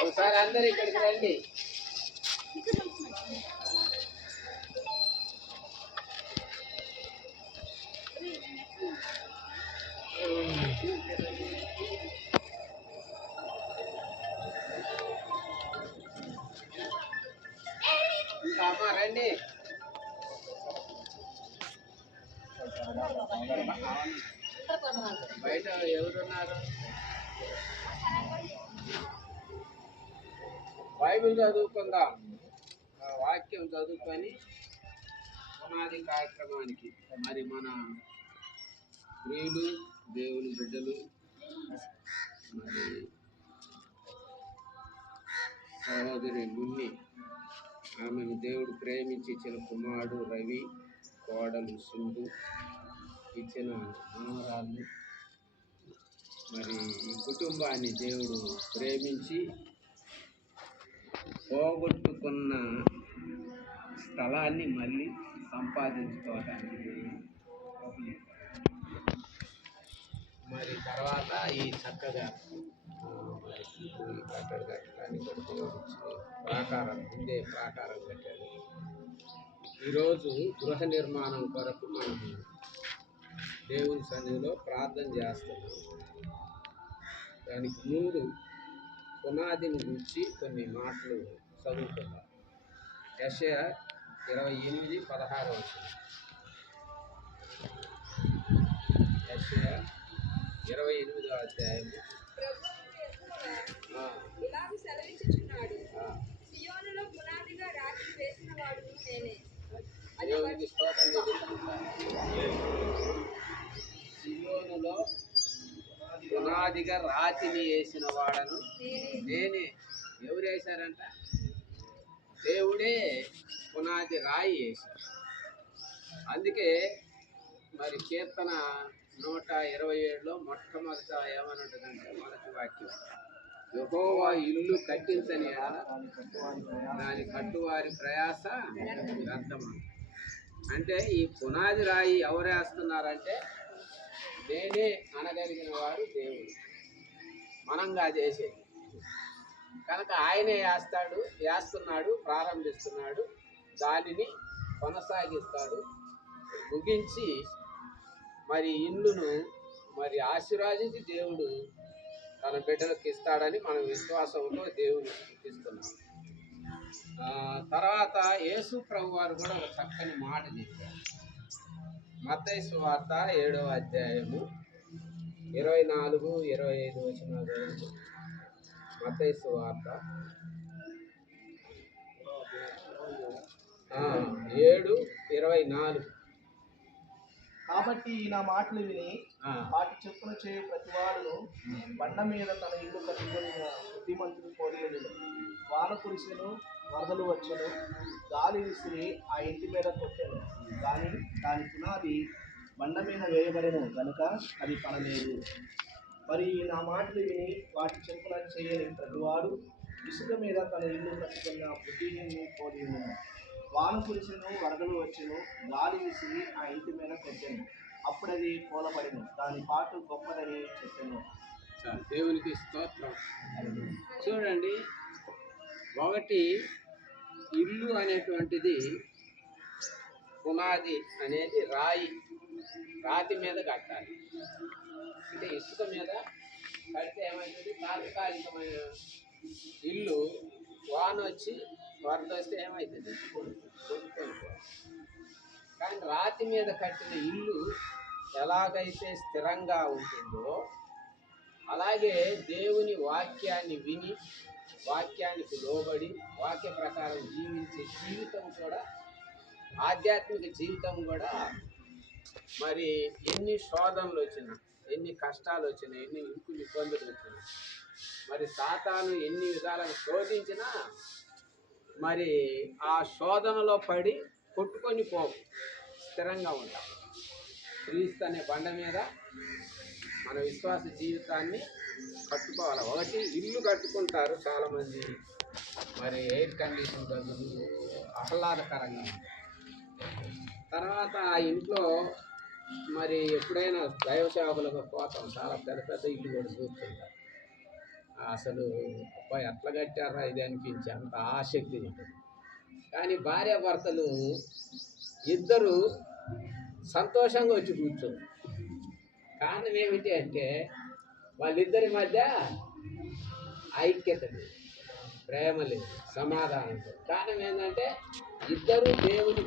ఒకసారి అందరు ఇక్కడికి రండి. అమ్మ రండి. బయట ఎవరున్నారు? బైబిల్ చదువుకుందాం. వాక్యం చదువుకొని పునాది కార్యక్రమానికి మరి మన ప్రియులు దేవుని బిడ్డలు మరి సహోదరి మున్ని, ఆమెను దేవుడు ప్రేమించి ఇచ్చిన కుమారుడు రవి, కోడలు సింధు, ఇచ్చిన మనవరాళ్ళు, మరి ఈ కుటుంబాన్ని దేవుడు ప్రేమించి పోగొట్టుకున్న స్థలాన్ని మళ్ళీ సంపాదించుకోవడానికి మరి తర్వాత ఈ చక్కగా కట్టడు కట్టడానికి ప్రాకారం ముందే ప్రాకారం కట్టాడు. ఈరోజు గృహ నిర్మాణం కొరకు మనం దేవుని సన్నిధిలో ప్రార్థన చేస్తున్నాం. దానికి ముందు పునాదిని గురించి కొన్ని మాటలు చదువుకుందాం. యెషయా 28:16 యెషయా 28వ అధ్యాయం. ఇలాగ సెలవిచ్చుచున్నాడు, సియోనులో పునాదిగా రాతి వేసిన వాడు నేనే. సియోనులో పునాదిగా రాతిని వేసిన వాడను నేనే. ఎవరు వేశారంట? దేవుడే పునాది రాయి వేశారు. అందుకే మరి కీర్తన 127లో మొట్టమొదట ఏమనుంటుందంటే మొదటి వాక్యం, యెహోవా ఇల్లు కట్టించని దాని కట్టువారి ప్రయాస వ్యర్థమా. అంటే ఈ పునాది రాయి ఎవరు వేస్తున్నారంటే నేనే అనగలిగిన వాడు దేవుడు, మనంగా చేసేది. కనుక ఆయనే వేస్తున్నాడు, ప్రారంభిస్తున్నాడు, దానిని కొనసాగిస్తాడు, ముగించి మరి ఇల్లును మరి ఆశీర్వదించి దేవుడు తన బిడ్డలకు ఇస్తాడని మనం విశ్వాసంతో దేవుని ఇస్తున్నాం. తర్వాత యేసు ప్రభు వారు కూడా ఒక చక్కని మాట చెప్పారు. మత్తయి సువార్త 7వ అధ్యాయము 24-25 వచనాలు. మత్తయి సువార్త 7:24. కాబట్టి నా మాటలు విని వాటి చెప్పున చేయు ప్రతివాడును బండ మీద తన ఇల్లు కట్టుకొని బుద్ధిమంతుడు పోలియను. వాన కురిసెను, వరదలు వచ్చెను, గాలి విసిరి ఆ ఇంటి మీద కొట్టెను, కానీ దాని పునాది బండ మీద వేయబడెను కనుక అది పడలేదు. మరి నా మాటలు విని వాటి చెప్పున చేయని ప్రతివాడు ఇసుక మీద తన ఇల్లు కట్టుకున్న బుద్ధిహీనుని పోలియను. వాన కురిసెను, వరదలు వచ్చెను, గాలి విసిరి ఆ ఇంటి మీద కొట్టెను, అప్పుడు అది కూలబడెను, దాని పాటు గొప్పదని చెప్పాను. దేవునికి స్తోత్రం. చూడండి, ఒకటి ఇల్లు అనేటువంటిది పునాది అనేది రాతి మీద కట్టాలి. అంటే ఇసుక మీద కడితే ఏమవుతుంది? తాత్కాలికమైన ఇల్లు వాన వచ్చి వరద వస్తే ఏమవుతుంది? కొట్టుకోవాలి. కానీ రాతి మీద కట్టిన ఇల్లు ఎలాగైతే స్థిరంగా ఉంటుందో అలాగే దేవుని వాక్యాన్ని విని వాక్యానికి లోబడి వాక్య ప్రకారం జీవించే జీవితం కూడా, ఆధ్యాత్మిక జీవితం కూడా మరి ఎన్ని శోధనలు వచ్చినా, ఎన్ని కష్టాలు వచ్చినా, ఎన్ని ఇబ్బందులు వచ్చినా, మరి సాతాను ఎన్ని విధాలుగా శోధించినా మరి ఆ శోధనలో పడి కొట్టుకొని పోవు, స్థిరంగా ఉంటాం. క్రీస్తు అనే బండ మీద మన విశ్వాస జీవితాన్ని కట్టుకోవాలి. ఒకటి ఇల్లు కట్టుకుంటారు చాలామంది, మరి ఎయిర్ కండిషన్ బదులు ఆహ్లాదకరంగా ఉంటుంది. తర్వాత ఆ ఇంట్లో మరి ఎప్పుడైనా దైవ సేవకులకు పోతాం, చాలా పెద్ద పెద్ద ఇల్లు కూడా చూస్తుంటారు. అసలు అబ్బాయి ఎట్లా కట్టారా ఇది అనిపించి అంత ఆసక్తి ఉంటుంది. కానీ భార్యాభర్తలు ఇద్దరు సంతోషంగా వచ్చి కూర్చోరు. కారణం ఏమిటి అంటే వాళ్ళిద్దరి మధ్య ఐక్యత లేదు, ప్రేమ లేదు, సమాధానం లేదు. కారణం ఏంటంటే ఇద్దరు దేవుని